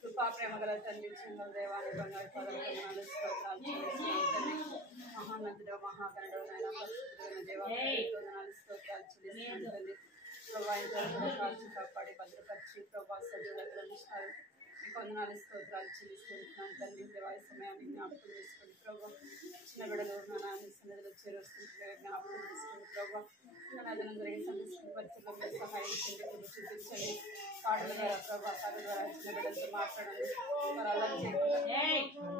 కృపా ప్రేమ గల తండ్రి చింగల దేవాన్ని బంగారు పదవులు మహానందుడు మహాగణుడు నాయన పరిశుద్ధుడైన దేవాన్ని స్తోత్రాలు చెల్లిస్తున్నాను ప్రభావం కాల్చి కాపాడి భద్రపరిచి ప్రభా సజీవులకు ఇస్తారు వందనాలు స్తోత్రాలు చెల్లిస్తున్నాను తండ్రి దేవాయ సమయాన్ని జ్ఞాపకం చేసుకుని ప్రభా చిన్న బిడ్డలు నాన్న సన్నిధిలో చేరొస్తుంటే జ్ఞాపకం చేసుకుని ప్రభా అదనం జరిగే సమస్యలు పరిస్థితుల్లో సహాయం చేయండి చూపించండి పాటల ద్వారా ప్రభా పాటల ద్వారా చిన్న బిడ్డలతో మాట్లాడండి మరి అలా చేయకుండా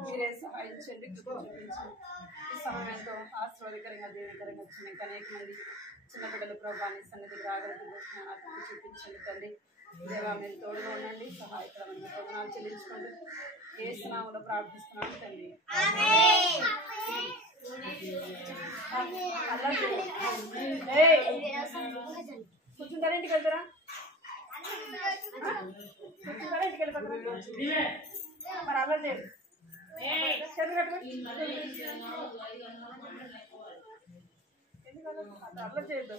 మీరే సహాయం చేయండి చూపించండి ఈ సమయంతో ఆశీర్వాదకరంగా దీవెనకరంగా వచ్చిన అనేక మంది చిన్న బిడ్డలు ప్రభాని సన్నిధికి రాగలుగుతున్నాను చూపించండి తండ్రి దేవా మీరు తోడుగా ఉండండి సహాయకరమైన వందనాలు చెల్లించుకోండి యేసు నామములో ప్రార్థిస్తున్నాను తండ్రి కూర్చుంటారా ఇంటికి వెళ్తారా కూర్చుంటారా ఇంటికి వెళ్ళిపోతారా మరి అలా లేదు అలా చేయొద్దు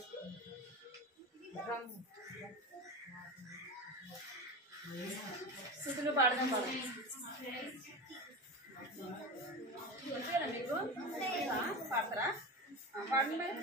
సుతులు పాడదాం మీకు పాడతారా పాడండి మరి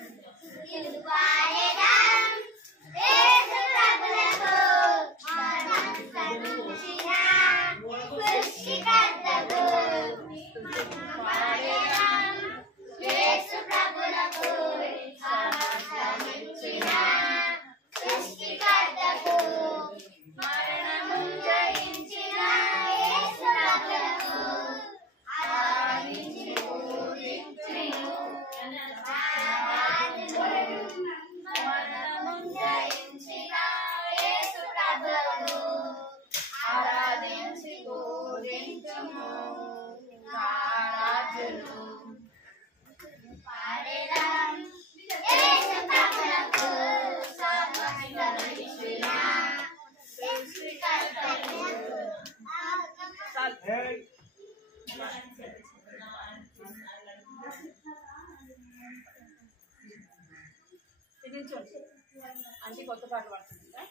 అంటే కొత్త పాట పాడుతుందా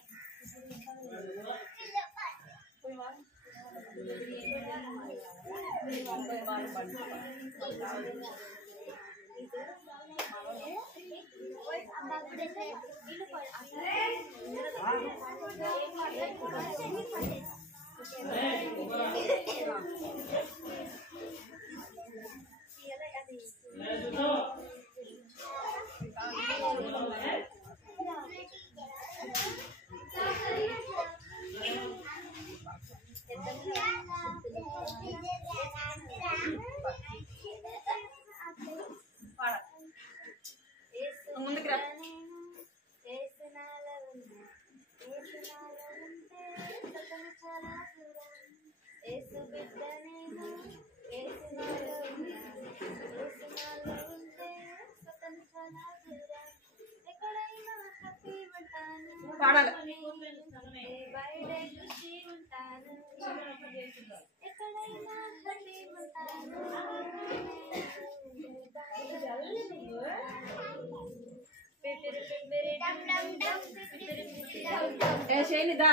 ముందుకు రా పాడాలి చేయనిదా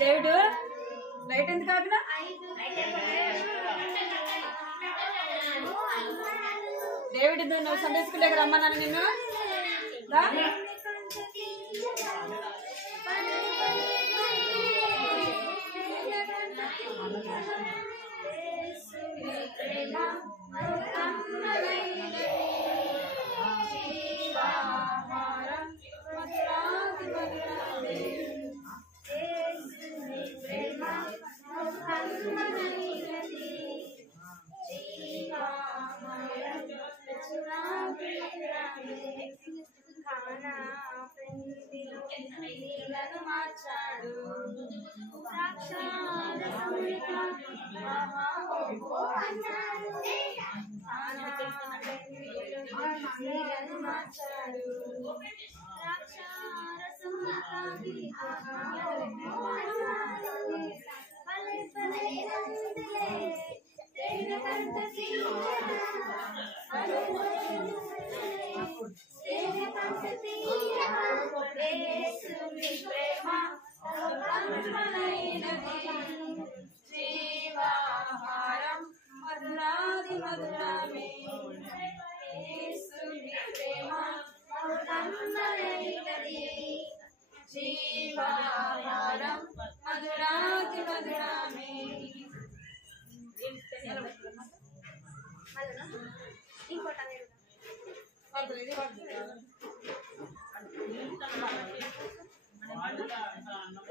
డేవిడ్ లైట్ ఎందుకు ఆపినా? డేవిడ్ నువ్వు సండే స్కూల్ దగ్గర రమ్మన్నాను నిన్ను.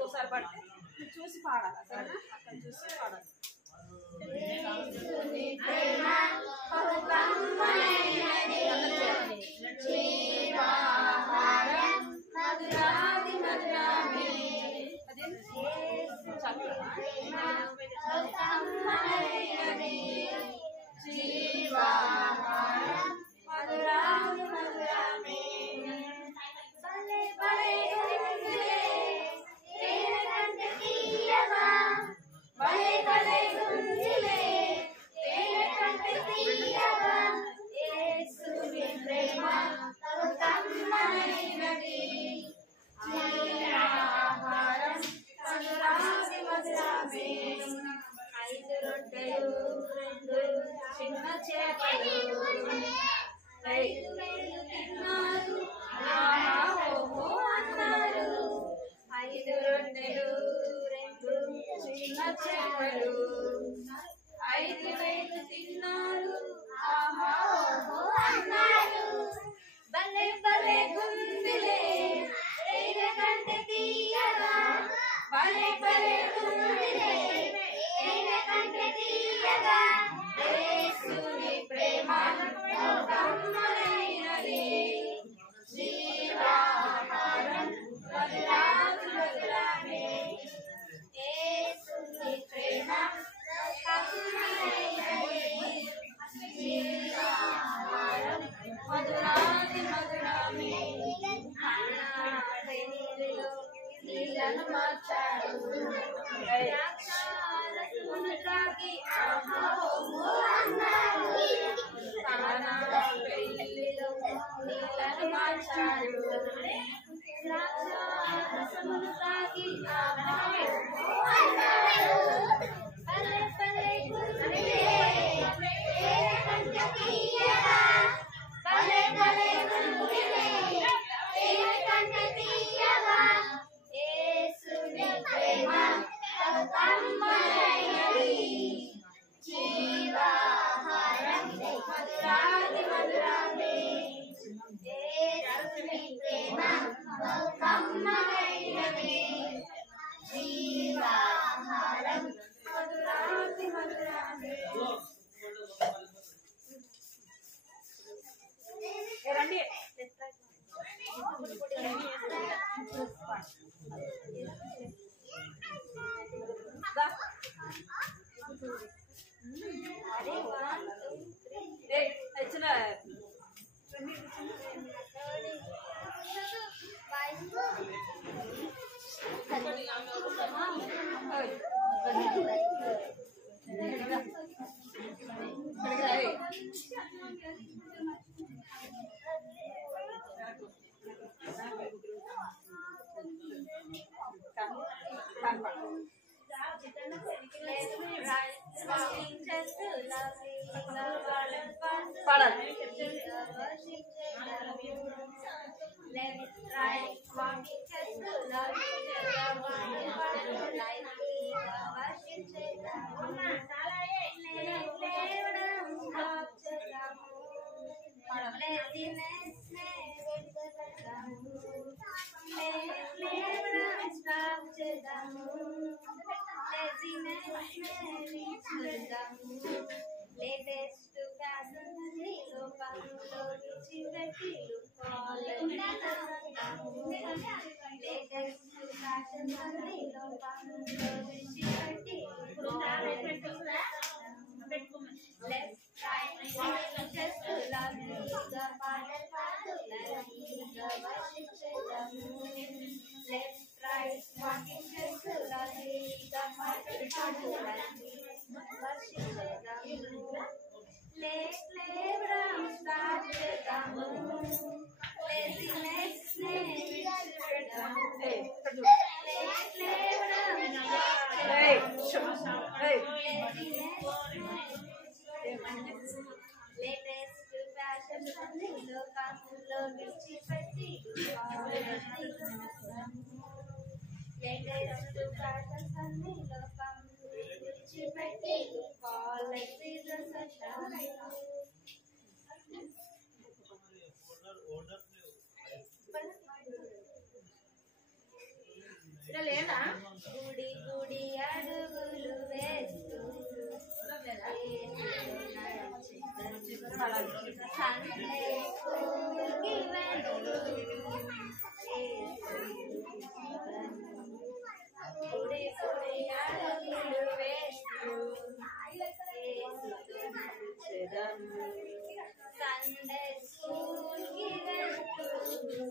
ఒకసారి పడితే చూసి పాడాలి, సరేనా? అక్కడ చూసి పాడాలి. తాగి పెళ్లిలో నీళ్ళను మార్చాడు ద్రాక్షారసమును తాగి పల్లె పల్లె పల్లె పల్లె యేసుని ప్రేమ కమ్మనైనది జీవాహారం మధురాది మధురామే యేసుని ప్రేమ కమ్మనైనది జీవాహారం మధురాది మధురామే రండి ఇచ్చిన లేటెస్ట్ ఫ్యాషన్ లోకంలో విడిచిపెట్టి లేటెస్ట్ ఫ్యాషన్ లోకంలో విడిచిపెట్టి లెఫ్ట్ రైట్ జస్ట్ లవ్లీగా పాటలు పాడు లవ్లీగా వర్షిప్ చేద్దాము లెఫ్ట్ రైట్ వాకింగ్ చేస్తూ లవ్లీగా పాటలు పాడు లవ్లీగా వర్షిప్ చేద్దాము లేవడం స్టార్ట్ చేద్దాము లేజినెస్ నే విడిచిపెడదాము లేటెస్ట్ ఫ్యాషన్ లోకంలో విడిచిపెట్టి లేటెస్ట్ ఫ్యాషన్ లోకంలో విడిచిపెట్టి లేదా గుడి గుడి అడుగులు వేస్తూ సండే స్కూల్కి వెళ్ళు గుడి గుడి అడుగులు వేస్తూ సండే స్కూల్కి వెళ్ళు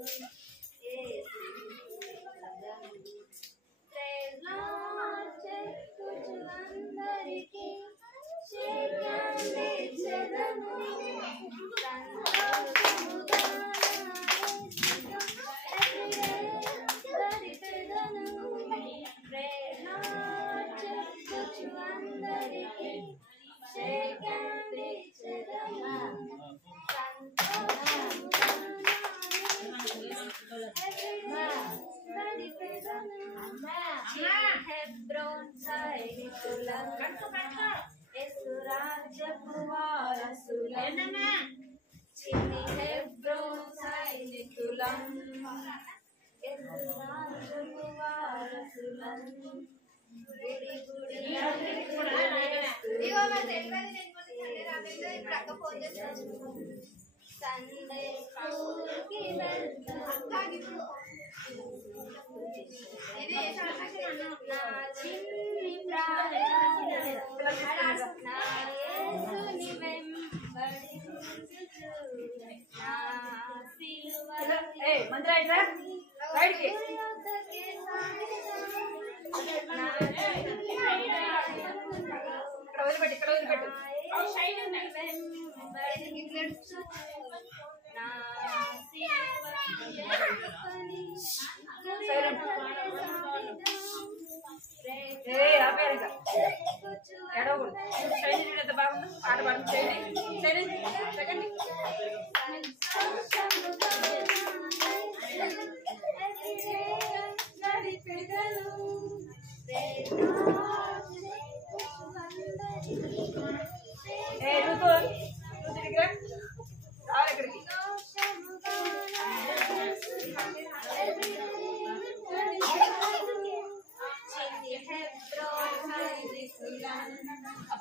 అందరికీ హెబ్రోన్ సైనికులం రాజ్యపు వారసులం చిన్ని హెబ్రోన్ సైనికులం రాజ్యపు వారసులం గుడి గుడి సండే స్కూల్కి వెళ్తాం నా చిన్ని ప్రాణం నా యేసుని వెంబడించుచు నా సిలువలో నా వదిలిపెట్టి ఇక్కడ వదిలిపెట్టు. ఎడవకూడదు. శైలి ఎంత బాగుంది పాట పాడు. శైలి సెకండ్ ఇక్కడికి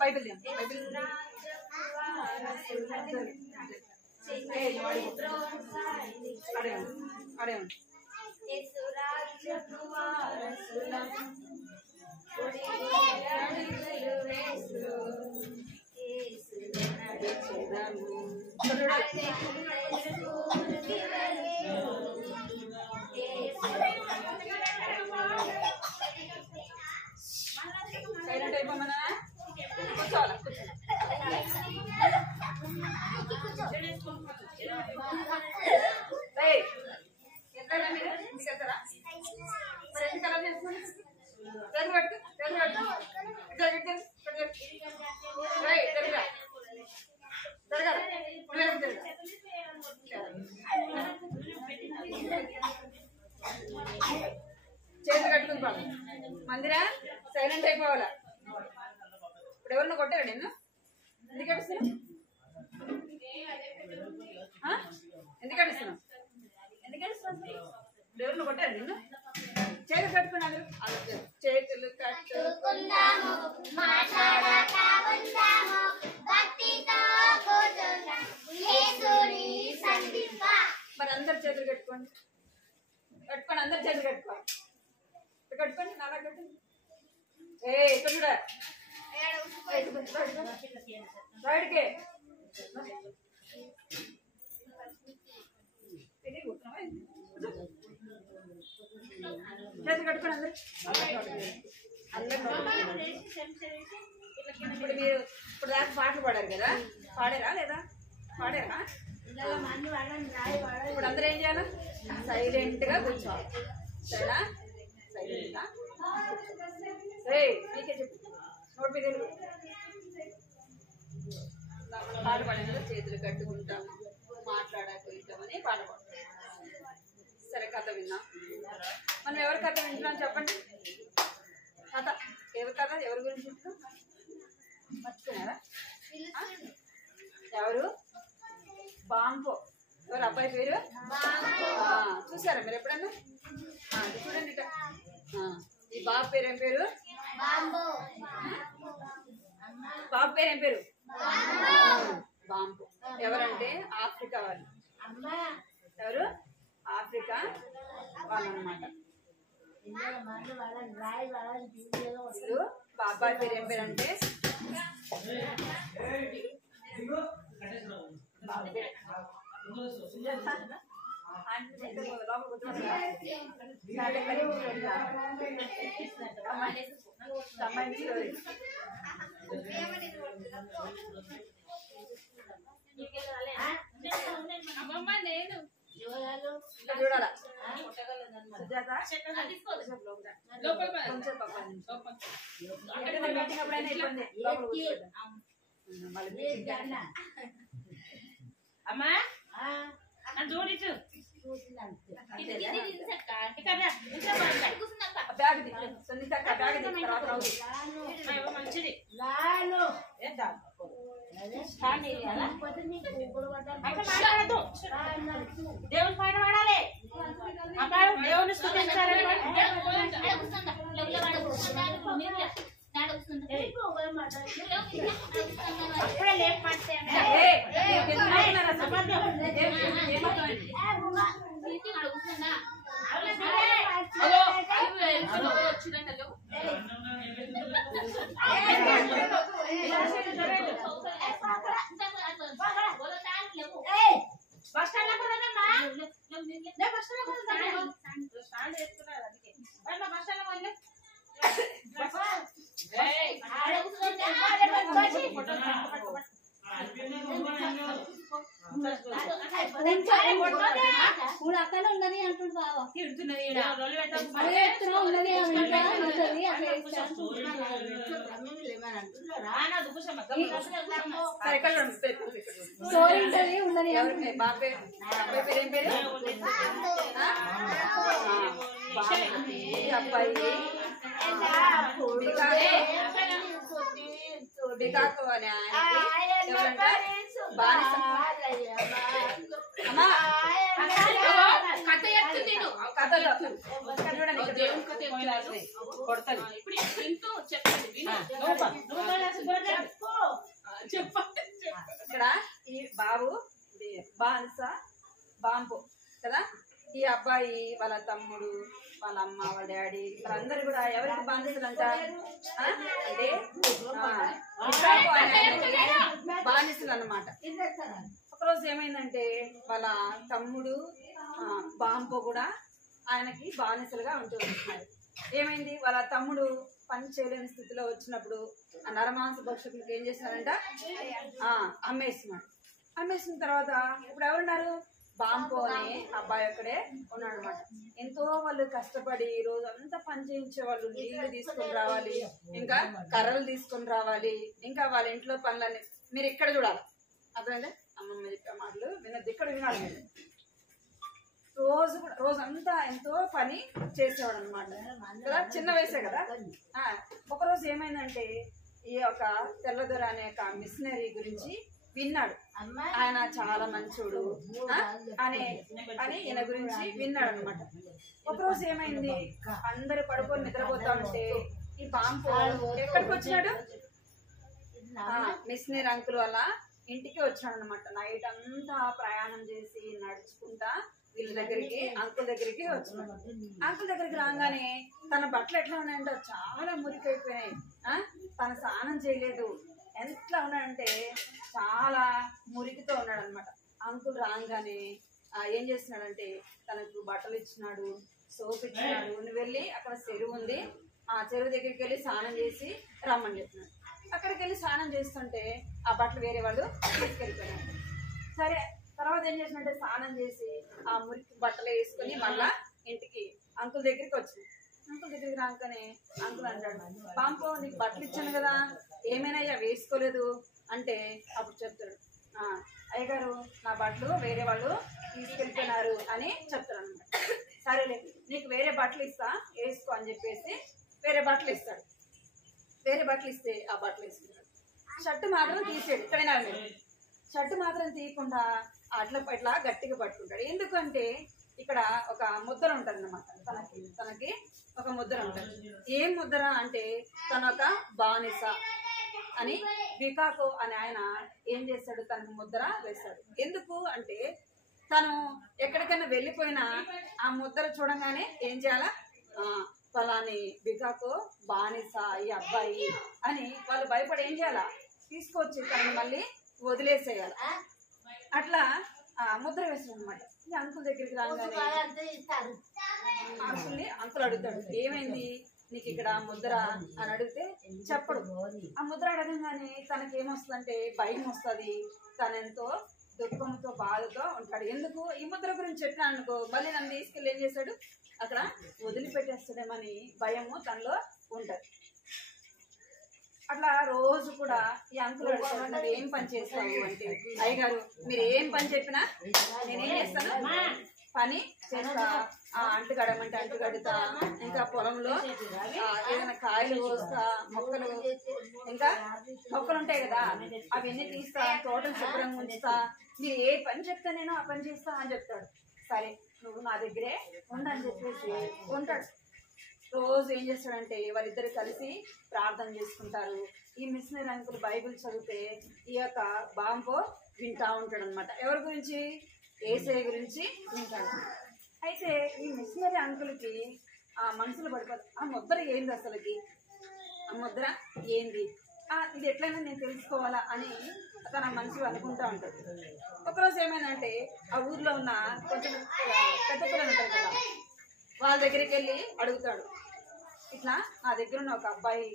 బైబిల్ అడేమండి సైలెంట్ అయిపోమన్నా కూర్చోవాలా ఎట్లా మీరు తీసుకెళ్తారా మరి ఎందుకు అలా చేసుకోండి తెలుగు కట్టు తెలుగు కట్టు చేతులు కట్టుకుని పాడు మందిరా సైలెంట్ అయిపోవాలా ఇప్పుడు ఎవరినో కొట్టారు నిన్ను ఎందుకు అడుస్తున్నావు ఎందుకు అడుస్తున్నావు ఎందుకు అడుస్తున్నావు ఇప్పుడు ఎవరినో కొట్టారు నిన్ను చేతులు కట్టుకున్నారు చేతులు కట్టుకుందాము మరి అందరు చేతులు కట్టుకోండి కట్టుకోండి అందరు చేతులు కట్టుకోండి కట్టుకోండి నాలా కట్టండి ఇక్కడ కూడా రైడ్కే చేతులు కట్టుకోండి అందరు ఇప్పుడు మీరు ఇప్పుడు దాకా పాటలు పాడారు కదా పాడారా లేదా పాడారా ఇప్పుడు అందరూ ఏం చేయాలి సైలెంట్ గా కూర్చోవాలి సరేనా సైలెంట్ గా మీకే చెప్పు నోట్ మీద పాట పాడిన చేతులు కట్టుకుంటాం మాట్లాడకపోతామని పాట పాడుతాం సరే కథ విన్నాం మనం ఎవరి కథ వింటున్నాం చెప్పండి కథ ఎవరి కథ ఎవరి గురించి వింటున్నాం మర్చిపోయారా ఎవరు బాంబో ఎవరు అబ్బాయి పేరు చూసారా మీరు ఎప్పుడన్నా చూడండి ఈ బాబు పేరు ఏం పేరు బాబు పేరు ఏం పేరు బాంబో ఎవరంటే ఆఫ్రికా వాళ్ళు ఎవరు ఆఫ్రికా వాళ్ళు అన్నమాట బాబాయ్ పేరు ఏం పేరు అంటే చూడాలా అమ్మా జోడించు మంచిది దేవుని పాట పాడాలి దేవుని స్థుతించాలి అప్పుడే లేకపోతే బస్ స్టాండ్ బస్ స్టాండ్ అక్కనే ఉన్నది అంటుంది బావ తిడుతున్నది అదే చెప్తున్నా ఉన్నది ఉంటుంది స్టోరీ ఉంటుంది ఉన్నది ఎవరి బాబాయ్ పేరు ఏం పేరు ఈ అబ్బాయి బికాకు అని ఆయనకి ఎవరంటే బానిస అమ్మా కథ చెప్తుంది కథలో ఇక్కడ చూడండి ఇక్కడ దేవుని కథ ఏమైనా కొడతాను ఇప్పుడు వింటూ చెప్పండి చెప్పండి ఇక్కడ ఈ బాబు బానిస బాంబు కదా ఈ అబ్బాయి వాళ్ళ తమ్ముడు వాళ్ళ అమ్మ వాళ్ళ డాడీ వాళ్ళందరూ కూడా ఎవరికి బానిసలు అంట అంటే బానిసలు అన్నమాట. ఒకరోజు ఏమైందంటే వాళ్ళ తమ్ముడు బాంబు కూడా ఆయనకి బానిసలుగా ఉంటూ ఉంటున్నారు. ఏమైంది వాళ్ళ తమ్ముడు పని చేయలేని స్థితిలో వచ్చినప్పుడు ఆ నరమాంస భక్షకులకు ఏం చేశారంట అమ్మేస్తున్నాడు. అమ్మేసిన తర్వాత ఇప్పుడు ఎవరున్నారు బాంబు అనే అబ్బాయి అక్కడే ఉన్నాడు అనమాట. ఎంతో వాళ్ళు కష్టపడి రోజు అంతా పని చేయించే వాళ్ళు నీళ్లు తీసుకొని రావాలి, ఇంకా కర్రలు తీసుకొని రావాలి, ఇంకా వాళ్ళ ఇంట్లో పనులన్నీ మీరు ఇక్కడ చూడాలి. అర్థమైందా అమ్మమ్మ చెప్పే మాటలు వినద్దు, ఇక్కడ వినాలి మీరు. రోజంతా ఎంతో పని చేసేవాడు అనమాట కదా, చిన్న వయసే కదా. ఒకరోజు ఏమైందంటే ఈ యొక్క తెల్లదొర అనే ఒక మిషనరీ గురించి విన్నాడు. ఆయన చాలా మంచోడు అని ఈయన గురించి విన్నాడు అనమాట. ఒకరోజు ఏమైంది అందరు పడుకొని నిద్రపోతా ఉంటే ఈ బాంబు ఎక్కడికి వచ్చినాడు మిషనరీ అంకుల్ వల్ల ఇంటికి వచ్చాడు అనమాట. నైట్ అంతా ప్రయాణం చేసి నడుచుకుంటా వీళ్ళ దగ్గరికి అంకుల్ దగ్గరికి వచ్చినాడు. అంకుల్ దగ్గరికి రాగానే తన బట్టలు ఎట్లా ఉన్నాయంటే చాలా మురికైపోయినాయి. తను స్నానం చేయలేదు, ఎట్లా ఉన్నాడంటే చాలా మురికితో ఉన్నాడు అనమాట. అంకుల్ రాగానే ఏం చేస్తున్నాడంటే తనకు బట్టలు ఇచ్చినాడు, సోప్ ఇచ్చినాడు. నువ్వు వెళ్ళి అక్కడ చెరువు ఉంది, ఆ చెరువు దగ్గరికి వెళ్ళి స్నానం చేసి రమ్మని చెప్పినాడు. అక్కడికి వెళ్ళి స్నానం చేస్తుంటే ఆ బట్టలు వేరే వాళ్ళు తీసుకెళ్ళిపోయినాడు. సరే తర్వాత ఏం చేసినట్టే స్నానం చేసి ఆ మురికి బట్టలు వేసుకుని మళ్ళా ఇంటికి అంకుల్ దగ్గరికి వచ్చింది. అంకుల్ దగ్గరికి రాగానే అంకుల్ అంటాడు, బాంబు నీకు బట్టలు ఇచ్చాను కదా ఏమైనా వేసుకోలేదు అంటే అప్పుడు చెప్తాడు, అయ్యగారు నా బట్టలు వేరే వాళ్ళు తీసుకెళ్ళిపోయినారు అని చెప్తాడు అనమాట. సరేలే నీకు వేరే బట్టలు ఇస్తా వేసుకో అని చెప్పేసి వేరే బట్టలు ఇస్తాడు. వేరే బట్టలు ఇస్తే ఆ బట్టలు వేసుకుంటాడు. షర్టు మాత్రం తీసేడు. ఇట్లా షర్టు మాత్రం తీయకుండా అట్లా ఇట్లా గట్టిగా పట్టుకుంటాడు. ఎందుకంటే ఇక్కడ ఒక ముద్ర ఉంటుంది అన్నమాట. తనకి ఒక ముద్ర ఉంటుంది. ఏం ముద్ర అంటే తన ఒక బానిస అని బికాకో అని ఆయన ఏం చేస్తాడు, తనకు ముద్ర వేస్తాడు. ఎందుకు అంటే తను ఎక్కడికైనా వెళ్ళిపోయినా ఆ ముద్ర చూడగానే ఏం చేయాలా, ఫలాని బికాకో బానిస ఈ అబ్బాయి అని వాళ్ళు భయపడి ఏం చేయాలా, తీసుకొచ్చి తనని మళ్ళీ వదిలేసేయాలి. అట్లా ముద్ర వేస్తాడు అనమాట. అంకుల్ దగ్గరికి రాగానే అంకుల్ అడుగుతాడు, ఏమైంది నీకు ఇక్కడ ముద్ర అని అడిగితే చెప్పడు. ఆ ముద్ర అడగంగానే తనకేమొస్తుందంటే భయం వస్తుంది. తనెంతో దుఃఖంతో బాధతో ఉంటాడు. ఎందుకు ఈ ముద్ర గురించి చెప్పినా అనుకో మళ్ళీ నన్ను తీసుకెళ్ళి ఏం చేశాడు అక్కడ వదిలిపెట్టేస్తాడేమని భయము తనలో ఉంటుంది. అట్లా రోజు కూడా ఈ అంకుల్ అడుగుతాడు, నువ్వు ఏం పని చేస్తావు అంటే, అయ్యగారు మీరు ఏం పని చెప్పినా నేనేం చేస్తాను, పని చేస్తా. అంటు గడమంటే అంటు గడుతా, ఇంకా పొలంలో ఏదైనా కాయలు కోస్తా, మొక్కలు ఇంకా మొక్కలు ఉంటాయి కదా అవన్నీ తీస్తా, తోటలు శుభ్రంగా ఉంచుతా, మీరు ఏ పని చెప్తా నేను ఆ పని చేస్తా అని చెప్తాడు. సరే నువ్వు నా దగ్గరే ఉండని చెప్పేసి ఉంటాడు. రోజు ఏం చేస్తాడంటే వాళ్ళిద్దరు కలిసి ప్రార్థన చేసుకుంటారు. ఈ మిషనరీ అంకుల్ బైబిల్ చదివితే ఈ యొక్క బాంబు వింటా ఉంటాడు అనమాట. ఎవరి గురించి, యేసయ్య గురించి వింటాడు. అయితే ఈ మిషనరీ అంకుల్కి ఆ మనసులో పడిపోతుంది, ఆ ముద్ర ఏంది అసలుకి, ఆ ముద్ర ఏంది, ఇది ఎట్లయినా నేను తెలుసుకోవాలా అని తన మనసులో అనుకుంటా ఉంటాడు. ఒకరోజు ఏమైందంటే ఆ ఊర్లో ఉన్న కొంచెం పెద్ద పిల్లలు ఉంటారు కదా, వాళ్ళ దగ్గరికి వెళ్ళి అడుగుతాడు, ఇట్లా నా దగ్గర ఉన్న ఒక అబ్బాయి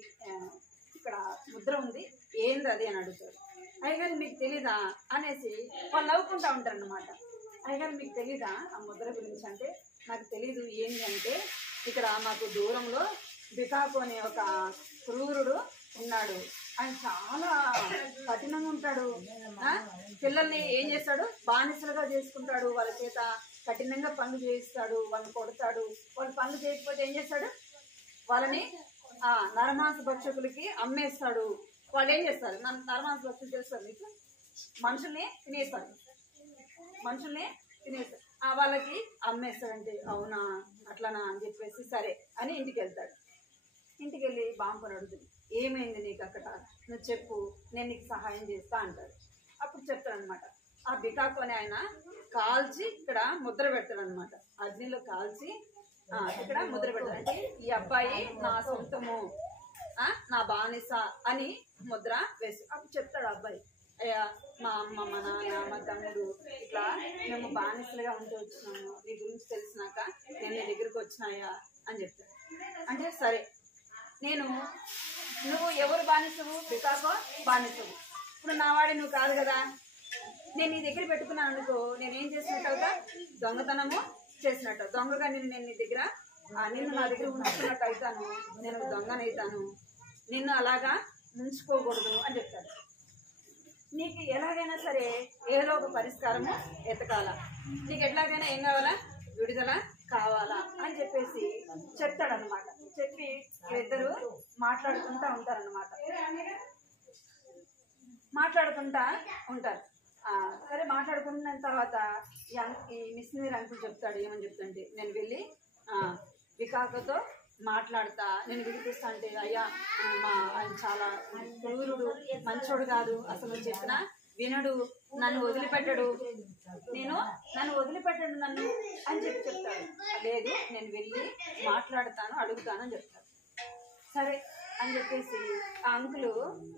ఇక్కడ ముద్ర ఉంది ఏంది అది అని అడుగుతాడు. అయ్యగారు మీకు తెలీదా అనేసి వాళ్ళు నవ్వుకుంటా ఉంటారు అనమాట. అయ్యగారు మీకు తెలీదా ఆ ముద్ర గురించి అంటే, నాకు తెలీదు ఏంటి అంటే, ఇక్కడ మాకు దూరంలో బికాకు అనే ఒక క్రూరుడు ఉన్నాడు, ఆయన చాలా కఠినంగా ఉంటాడు, పిల్లల్ని ఏం చేస్తాడు బానిసలుగా చేసుకుంటాడు, వాళ్ళ చేత కఠినంగా పనులు చేయిస్తాడు, వాళ్ళని కొడతాడు, వాళ్ళు పనులు చేయకపోతే ఏం చేస్తాడు వాళ్ళని నరమాంస భక్షకులకి అమ్మేస్తాడు. వాళ్ళు ఏం చేస్తారు, నరమాంస భక్షకులు చేస్తారు మీకు, మనుషుల్ని తినేస్తారు, వాళ్ళకి అమ్మేస్తాడంటే అవునా అట్లానా అని చెప్పేసి సరే అని ఇంటికి వెళ్తాడు. ఇంటికి వెళ్ళి బాంబుని అడుగుతుంది, ఏమైంది నీకు అక్కడ, నువ్వు చెప్పు నేను నీకు సహాయం చేస్తా అంటాడు. అప్పుడు చెప్తాడు అనమాట, ఆ బికాకు అని ఆయన కాల్చి ఇక్కడ ముద్ర పెడతాడు అనమాట, అగ్నిలో కాల్చి ఇక్కడ ముద్ర పెడతాడు. అంటే ఈ అబ్బాయి నా సొంతము, నా బానిస అని ముద్ర వేసి అప్పుడు చెప్తాడు అబ్బాయి, అయ్యా మా అమ్మ మా నాన్న మా తమ్ముడు ఇట్లా మేము బానిసలుగా ఉంటూ వచ్చినాము, నీ గురించి తెలిసినాక నేను నీ దగ్గరికి వచ్చినాయా అని చెప్తాడు. అంటే సరే నువ్వు ఎవరు బానిసవు, బికాకో బానిసవు, ఇప్పుడు నా వాడి నువ్వు కాదు కదా, నేను నీ దగ్గర పెట్టుకున్నాను అనుకో, నేనేం చేసినట్టు అవుతా, దొంగతనము చేసినట్టు, దొంగగా నేను నీ దగ్గర నిన్ను నా దగ్గర ఉంచుకున్నట్టు అవుతాను, నేను దొంగనవుతాను, నిన్ను అలాగా ఉంచుకోకూడదు అని చెప్తాడు. నీకు ఎలాగైనా సరే ఏదో ఒక పరిష్కారము ఎతకాల, నీకు ఎట్లాగైనా ఏం కావాలా, విడుదల కావాలా అని చెప్పేసి చెప్తాడనమాట. చెప్పి ఇద్దరు మాట్లాడుకుంటా ఉంటారనమాట. సరే మాట్లాడుకున్న తర్వాత ఈ మిషనరీ అంకుల్ చెప్తాడు, ఏమని చెప్తాంటే, నేను వెళ్ళి వికాకతో మాట్లాడతా, నేను విడిపిస్తా అంటే, అయ్యా ఆయన చాలా క్రూరుడు, మంచోడు కాదు, అసలు చెప్పినా వినడు, నన్ను వదిలిపెట్టడు నన్ను అని చెప్తాడు. లేదు నేను వెళ్ళి మాట్లాడతాను, అడుగుతాను అని చెప్తాడు. సరే అని చెప్పేసి ఆ అంకులు,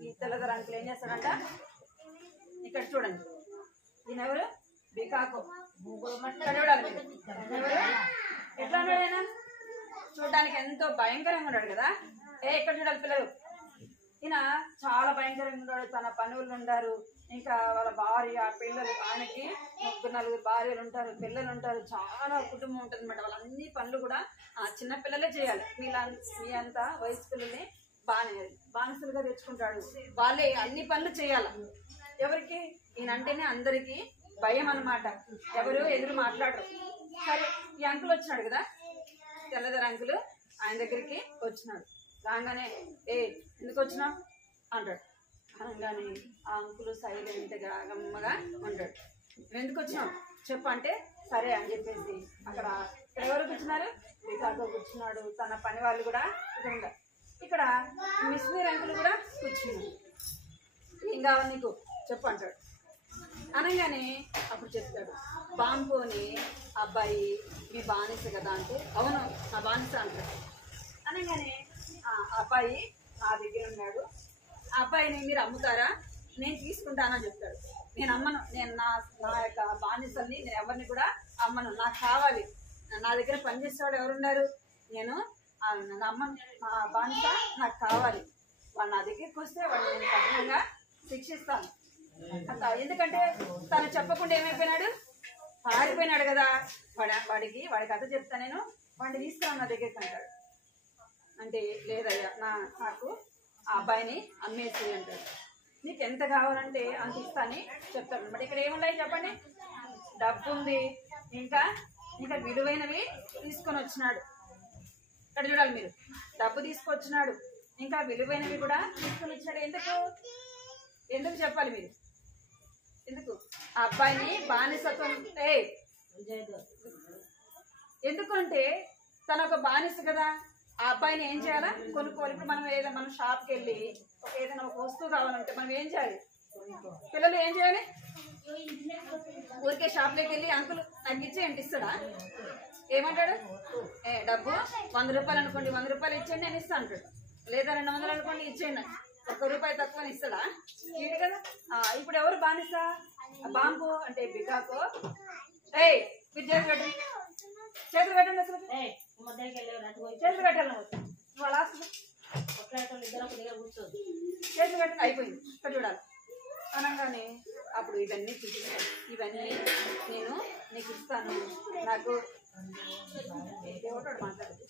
ఈ తెల్లదర అంకులు ఏం చేస్తాడంట, ఇక్కడ చూడండి, ఈయన ఎవరు, బికాకు, చూడాలి ఎవరు, ఎట్లా ఉన్నాడు ఆయన, చూడడానికి ఎంతో భయంకరంగా ఉన్నాడు కదా. ఇక్కడ చూడాలి పిల్లలు, ఈయన చాలా భయంకరంగా ఉన్నాడు, తన పనులు ఉండారు, ఇంకా వాళ్ళ భార్య పిల్లలు, ఆయనకి 3-4 భార్యలు ఉంటారు, పిల్లలు ఉంటారు, చాలా కుటుంబం ఉంటుంది అనమాట. వాళ్ళన్ని పనులు కూడా చిన్న పిల్లలే చేయాలి, మీ అంత వయసు పిల్లల్ని బానిసలుగా తెచ్చుకుంటాడు, వాళ్ళే అన్ని పనులు చేయాలి. ఎవరికి, ఈయనంటేనే అందరికీ భయం అనమాట, ఎవరు ఎదురు మాట్లాడరు. సరే ఈ అంకుల్ వచ్చినాడు కదా, తెల్లదర అంకులు ఆయన దగ్గరికి వచ్చినాడు. రాగానే ఎందుకు వచ్చినావు అంటాడు. అనగానే ఆ అంకులు సైలెంట్గా గమ్మగా ఉంటాడు. ఎందుకు వచ్చినావు చెప్పు అంటే, సరే అని చెప్పేసి అక్కడ ఎవరు కూర్చున్నారు, బికాకు కూర్చున్నాడు, తన పని వాళ్ళు కూడా ఇక్కడ ఉంటారు. ఇక్కడ మిషనరీ అంకులు కూడా కూర్చున్నారు. ఏం కావాలి నీకు చెప్పు అంటాడు. అనగానే అప్పుడు చెప్తాడు, బాంబుని అబ్బాయి మీ బానిస కదా అంటే, అవును నా బానిస అంటాడు. అనగానే అబ్బాయి నా దగ్గర ఉన్నాడు, ఆ అబ్బాయిని మీరు అమ్ముతారా, నేను తీసుకుంటానని చెప్తాడు. నేను అమ్మను, నేను నా యొక్క బానిసల్ని నేను ఎవరిని కూడా అమ్మను, నాకు కావాలి, నా దగ్గర పనిచేసేవాడు ఎవరున్నారు, నేను అమ్మను, నా బానిస నాకు కావాలి, వాడు నా దగ్గరికి వస్తే వాడు నేను కఠినంగా శిక్షిస్తాను అంత. ఎందుకంటే తను చెప్పకుండా ఏమైపోయినాడు, పారిపోయినాడు కదా, వాడి కథ చెప్తా, నేను వాడిని తీసుకున్నాను నా దగ్గరికి అంటాడు. అంటే లేదయ్యా నాకు ఆ అబ్బాయిని అమ్మేసి అంటాడు. నీకు ఎంత కావాలంటే అంత ఇస్తానని చెప్తాడు అనమాట. ఇక్కడ ఏమున్నాయి చెప్పండి, డబ్బు ఉంది, ఇంకా విలువైనవి తీసుకొని వచ్చినాడు. ఇక్కడ చూడాలి మీరు, డబ్బు తీసుకొచ్చినాడు, ఇంకా విలువైనవి కూడా తీసుకొని వచ్చినాడు. ఎందుకు చెప్పాలి మీరు, ఎందుకు ఆ అబ్బాయిని బానిసత్వం, ఎందుకంటే తన ఒక బానిస కదా, ఆ అబ్బాయిని ఏం చేయాలా, కొనుక్కోవాలి. ఇప్పుడు మనం షాప్కి వెళ్ళి ఏదైనా ఒక వస్తువు కావాలంటే మనం ఏం చేయాలి, పిల్లలు ఏం చేయాలి, ఊరికే షాప్లోకి వెళ్ళి అంకుల్ నాకు ఇచ్చేయండి ఇస్తాడా, ఏమంటాడు, డబ్బు 100 రూపాయలు అనుకోండి, 100 రూపాయలు ఇచ్చేయండి నేను ఇస్తాను అంటాడు. లేదా 200 అనుకోండి ఇచ్చేయండి, 1 రూపాయి తక్కువ ఇస్తాడా, ఏంటి కదా. ఇప్పుడు ఎవరు బానిస, బాంబు అంటే బికాకు. మీరు చేతులు పెట్టండి అసలు, చేతులు పెట్టాలి. నువ్వు లాస్ట్ చేతులు కట్టి అయిపోయింది ఇక్కడ చూడాలి అనగానే అప్పుడు ఇవన్నీ చూపిస్తాను. ఇవన్నీ నేను నీకు ఇస్తాను, నాకు దేవుడు మాట్లాడదు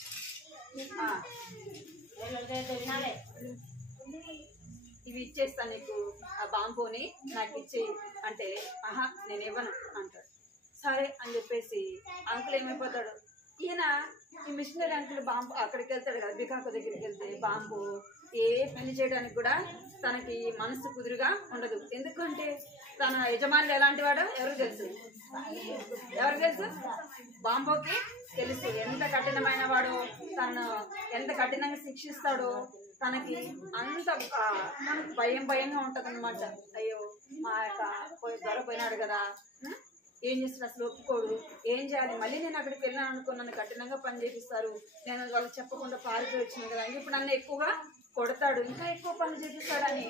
ఇవి ఇచ్చేస్తాను నీకు, ఆ బాంబుని నాకు ఇచ్చేయి అంటే ఆహా నేను ఇవ్వను అంటాడు. సరే అని చెప్పేసి అంకుల్ ఏమైపోతాడు, ఈయన ఈ మిషనరీ అంకుల్ బాంబు అక్కడికి వెళ్తాడు కదా బికాకు దగ్గరికి వెళ్తే బాంబు ఏ పని చేయడానికి కూడా తనకి మనసు కుదురుగా ఉండదు. ఎందుకంటే తన యజమానులు ఎలాంటి వాడో ఎవరికి తెలుసు, ఎవరికి తెలుసు, బాంబుకి తెలుసు ఎంత కఠినమైన వాడో, తనను ఎంత కఠినంగా శిక్షిస్తాడో తనకి అంత మనకు భయంగా ఉంటది అనమాట. అయ్యో మా యొక్క దొర పోయినాడు కదా, ఏం చేస్తున్నా అసలు ఒప్పుకోడు, ఏం చేయాలి, మళ్ళీ నేను అక్కడికి వెళ్ళాను అనుకో నన్ను కఠినంగా పని చేపిస్తారు, నేను వాళ్ళకి చెప్పకుండా పారిపోయి వచ్చినాను కదా, ఇప్పుడు నన్ను ఎక్కువగా కొడతాడు, ఇంకా ఎక్కువ పనులు చేపిస్తాడని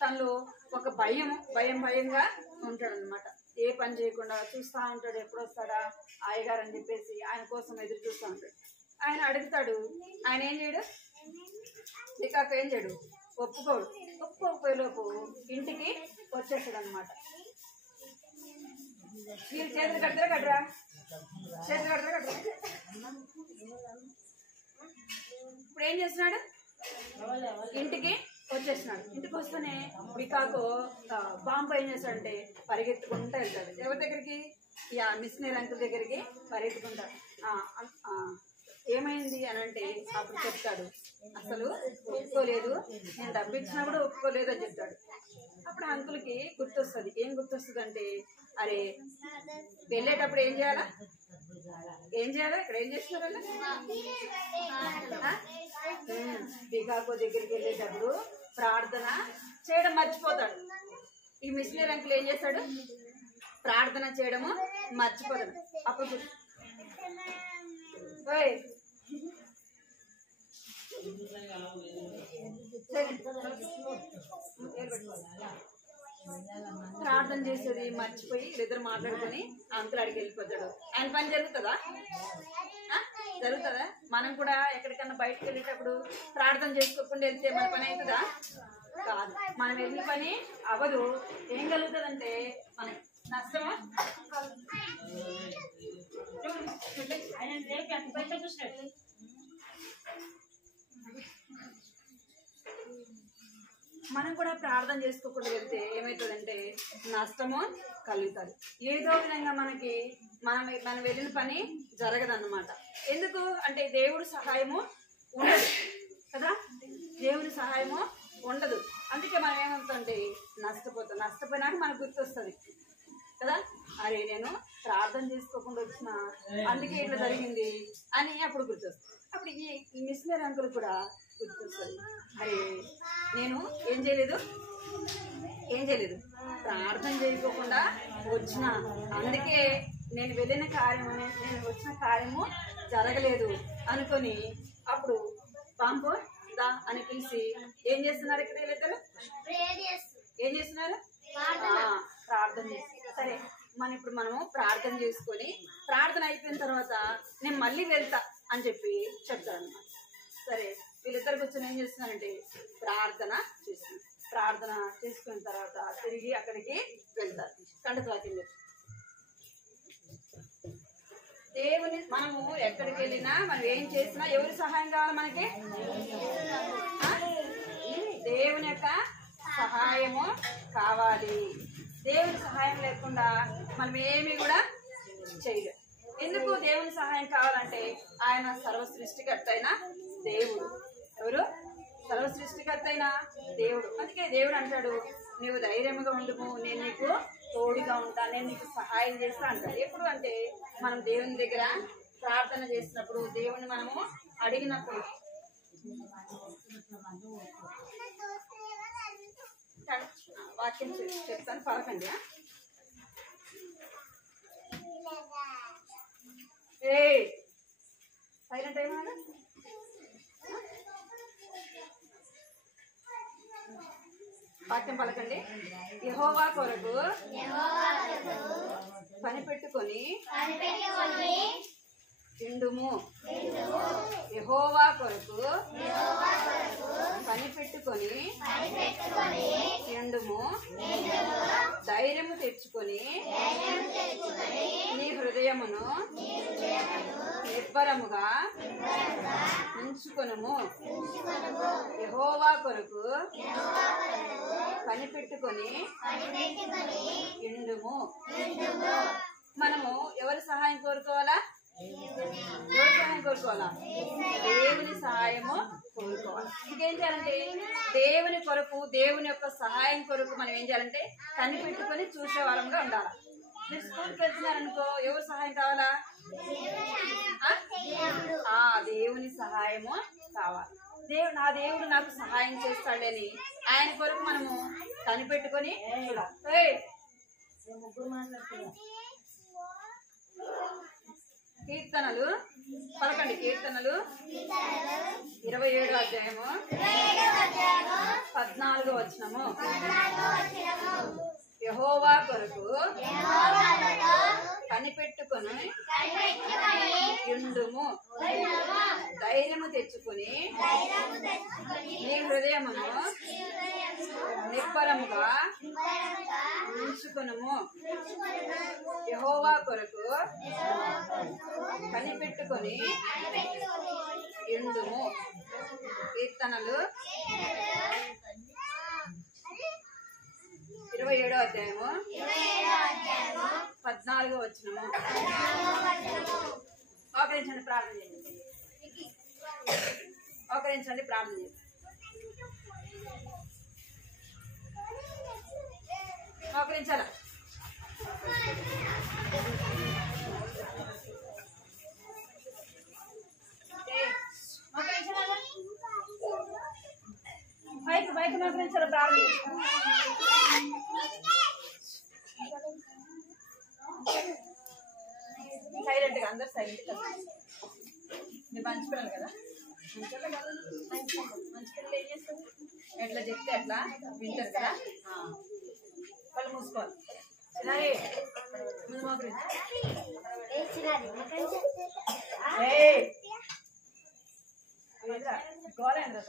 తనలో ఒక భయంగా ఉంటాడు అనమాట. ఏ పని చేయకుండా చూస్తూ ఉంటాడు, ఎప్పుడు వస్తాడా అయ్యగారు అని చెప్పేసి ఆయన కోసం ఎదురు చూస్తూ ఉంటాడు. ఆయన అడుగుతాడు, ఆయన ఏం చేయడు, ఇకాక ఏం చేయడు, ఒప్పుకోకపోయేలోపు ఇంటికి వచ్చేస్తాడు అనమాట. మీరు చేతులు కట్టరా ఇప్పుడు ఏం చేస్తున్నాడు, ఇంటికి వచ్చేసినాడు. ఇంటికి వస్తేనే బికాకు బాంబు ఏం చేస్తాడంటే పరిగెత్తుకుంటూ వెళ్తాడు ఎవరి దగ్గరికి, ఈ మిషనరీ అంకుల్ దగ్గరికి పరిగెత్తుకుంటాడు. ఏమైంది అని అంటే అప్పుడు చెప్తాడు, అసలు ఒప్పుకోలేదు, నేను డబ్బు ఇచ్చినా కూడా ఒప్పుకోలేదు అని చెప్తాడు. అప్పుడు అంకుల్కి గుర్తొస్తుంది. ఏం గుర్తొస్తుంది అంటే, అరే వెళ్ళేటప్పుడు ఏం చేయాలా ఇక్కడ ఏం చేస్తున్నారన్నా, బికాకో దగ్గరికి వెళ్ళేటప్పుడు ప్రార్థన చేయడం మర్చిపోతాడు. ఈ మిషనరీ అంకుల్ ఏం చేస్తాడు, ప్రార్థన చేయడము మర్చిపోతాడు. అప్పుడు ప్రార్థన చేసేది మర్చిపోయి ఇద్దరు మాట్లాడుకొని అంకుల్ అడిగి వెళ్ళిపోతాడు. ఆయన పని జరుగుతుందా, మనం కూడా ఎక్కడికన్నా బయటకు వెళ్ళేటప్పుడు ప్రార్థన చేసుకోకుండా వెళ్తే మన పని అవుతుందా, కాదు. మనం వెళ్ళిన పని అవ్వదు. ఏం కలుగుతుందంటే మనకి నష్టమా, మనం కూడా ప్రార్థన చేసుకోకుండా వెళ్తే ఏమవుతుందంటే నష్టము కలుగుతుంది. ఏదో విధంగా మనం వెళ్ళిన పని జరగదన్నమాట. ఎందుకు అంటే దేవుడి సహాయము ఉండదు కదా, దేవుడి సహాయము ఉండదు. అందుకే మనం ఏమవుతుందంటే నష్టపోయినాక మనకు గుర్తొస్తుంది కదా, అరే నేను ప్రార్థన చేసుకోకుండా వచ్చిన అందుకే ఇట్లా జరిగింది అని అప్పుడు గుర్తొస్తుంది. అప్పుడు ఈ మిషనరీ అంకుల్ కూడా గుర్తొస్తుంది, అరే నేను ఏం చేయలేదు ప్రార్థన చేయకోకుండా వచ్చిన, అందుకే నేను వచ్చిన కార్యము జరగలేదు అనుకొని అప్పుడు బాంబు దా అని పిలిచి ఏం చేస్తున్నారు, ఇక్కడ వీళ్ళిద్దరు ఏం చేస్తున్నారు, ప్రార్థన చేసి. సరే మనము ప్రార్థన చేసుకొని ప్రార్థన అయిపోయిన తర్వాత నేను మళ్ళీ వెళ్తా అని చెప్పి చెప్తాను అన్నమాట. సరే వీళ్ళిద్దరు కూర్చొని ఏం చేస్తున్నారంటే ప్రార్థన చేసుకున్న తర్వాత తిరిగి అక్కడికి వెళ్తారు. కంటతవాక్యం దేవుని మనము ఎక్కడికి వెళ్ళినా మనం ఏం చేసినా ఎవరి సహాయం కావాలి మనకి, దేవుని యొక్క సహాయము కావాలి. దేవుని సహాయం లేకుండా మనం ఏమీ కూడా చేయలేం. ఎందుకు దేవుని సహాయం కావాలంటే ఆయన సర్వసృష్టికర్త అయిన దేవుడు. ఎవరు? సర్వసృష్టికర్త అయిన దేవుడు. అందుకే దేవుడు అంటాడు, నువ్వు ధైర్యంగా ఉండుము, నేను నీకు తోడుగా ఉంటా, నేను నీకు సహాయం చేస్తా అంటాడు. ఎప్పుడు అంటే మనం దేవుని దగ్గర ప్రార్థన చేసినప్పుడు, దేవుని మనము అడిగినప్పుడు. వాక్యం చెప్తాను, పలకండి. సైలెంట్ అయినా వాక్యం పలకండి. యెహోవా కొరకు పని పెట్టుకొని ఇండుము యెహోవా కొరకు కనిపెట్టుకొని ఇండుము ధైర్యము తెచ్చుకొని నీ హృదయమును నిర్భరముగా ఉంచుకొనుము. యెహోవా కొరకు కనిపెట్టుకొని ఇండుము. మనము ఎవరి సహాయం కోరుకోవాలా? ఎవరి సహాయం కోరుకోవాలా? దేవుని సహాయము కోరుకోవాలి. ఇంకేం చేయాలంటే దేవుని కొరకు, దేవుని యొక్క సహాయం కొరకు మనం ఏం చేయాలంటే కనిపెట్టుకొని చూసే వారంగా ఉండాలి. మీరు స్కూల్కి వెళ్తున్నారనుకో, ఎవరు సహాయం కావాలా? దేవుని సహాయము కావాలి. నా దేవుడు నాకు సహాయం చేస్తాడని ఆయన కొరకు మనము కనిపెట్టుకొని కీర్తనలు 11 27 అధ్యాయము 14 వచనము. యెహోవా కొరకు కనిపెట్టుకొని ఉండుము, ధైర్యము తెచ్చుకొని నీ హృదయమును నిర్భరముగా ఉంచుకొనుము. యెహోవా కొరకు కనిపెట్టుకొని ఉండుము. కీర్తనలు 27 అధ్యాయము 14 వచనము. ఒకరించండి, ప్రార్థన చేయండి. ఒకరించండి, ప్రార్థన చేయండి. ఒకరించాల బైక్ మోకరించాల ప్రార్థన సైలెంట్ గా, అందరు సైలెంట్ గా. మీరు మంచి పిల్లలు కదా, మంచి పిల్లలు ఏం చేస్తారు? ఎట్లా చెప్తే అట్లా వింటారు కదా. వాళ్ళు మూసుకోవాలి. ముందు మోకరించి గోలేంద్ర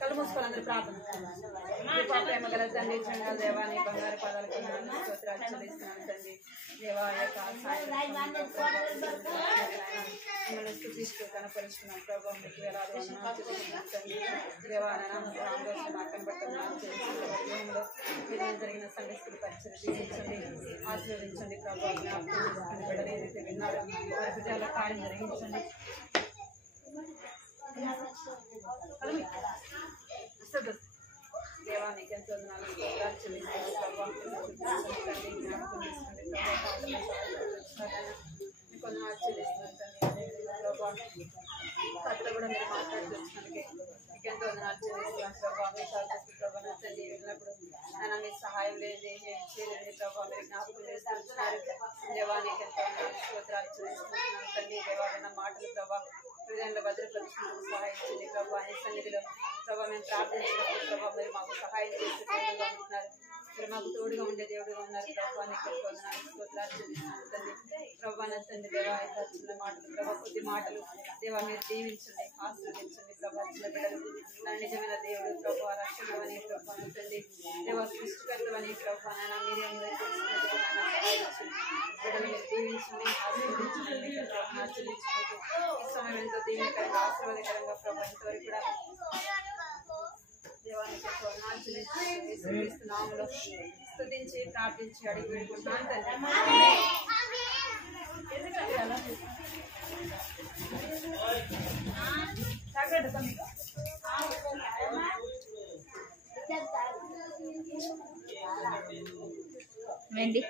కళ్ళు మూసుకోవాలి. అందరూ ప్రార్థన. ప్రేమ గల తండ్రి, చంద్ర దేవాన్ని బంగారు పాదాలకు స్తోత్రాలు చెల్లిస్తున్నాను తండ్రి. దేవా యొక్క మిమ్మల్ని స్తుతిస్తూ కనపరుస్తున్నాం ప్రభావ. మీకు వేలాది వందనాలు చెల్లిస్తున్నాను తండ్రి. దేవా ఆందోళన కనబడుతున్నాను చేసిన జరిగిన సండే స్కూల్ పరిచయం దీవించండి, ఆశీర్వదించండి ప్రభావ. బిడ్డలు ఏదైతే విన్నారో వారి హృదయాల కార్యం జరిగించండి. దేవా నీకు ఎంతో వందనాలు చెల్లిస్తున్నాను ప్రభావ. కొందనాలు చెల్లిస్తున్నాను తండ్రి ప్రభావ. అట్లా కూడా మీరు మాట్లాడుతూ వచ్చినందుకే మీకు ఎంతో వందనాలు చెల్లిస్తున్నాను ప్రభావ. మీ ప్రభావ తండ్రి వెళ్ళినప్పుడు ఆయన మీ సహాయం లేదు, ఏం చేయలేదు ప్రభావ. మీరు జ్ఞాపకం చేస్తున్నారు దేవా. నీకు ఎంతో వందనాలు స్తోత్రాలు చెల్లిస్తున్నాను తండ్రి. దేవా విన్న మాటలు ప్రభావ హృదయంలో భద్రపరుచుకున్నాను సహాయించండి ప్రభావ. నీ సన్నిధిలో ప్రభావ మేము ప్రార్థించినప్పుడు ప్రభావ మీరు మాకు సహాయం చేసే దేవుడుగా ఉంటున్నారు. మీరు మాకు తోడుగా ఉండే దేవుడుగా ఉన్నారు ప్రభావ. నీకు వందనాలు స్తోత్రాలు చెల్లిస్తున్నాను తండ్రి ప్రభావ. తండ్రి దేవా చిన్న మాటలు ప్రభావ, కొద్ది మాటలు దేవా మీరు దీవించండి, ఆశీర్వదించండి ప్రభావ. చిన్న బిడ్డలు నా నిజమైన దేవుడు ప్రభావ, రక్షకుడవని ప్రభావ తండ్రి దేవా, సృష్టికర్తవని ప్రభావ. నాన్న మీరే బిడ్డలు మీరు దీవించండి, ఆశీర్వదించండి ప్రభావ. చెల్లించుకుంటూ ఈ సమయం ఎంతో దీవెనకరంగా ఆశీర్వాదకరంగా ప్రభావ ఇంతవరకు కూడా దేవానికి నామములో స్తుతించి ప్రార్థించి అడిగి వేడుకుంటున్నాను తండ్రి. వెండి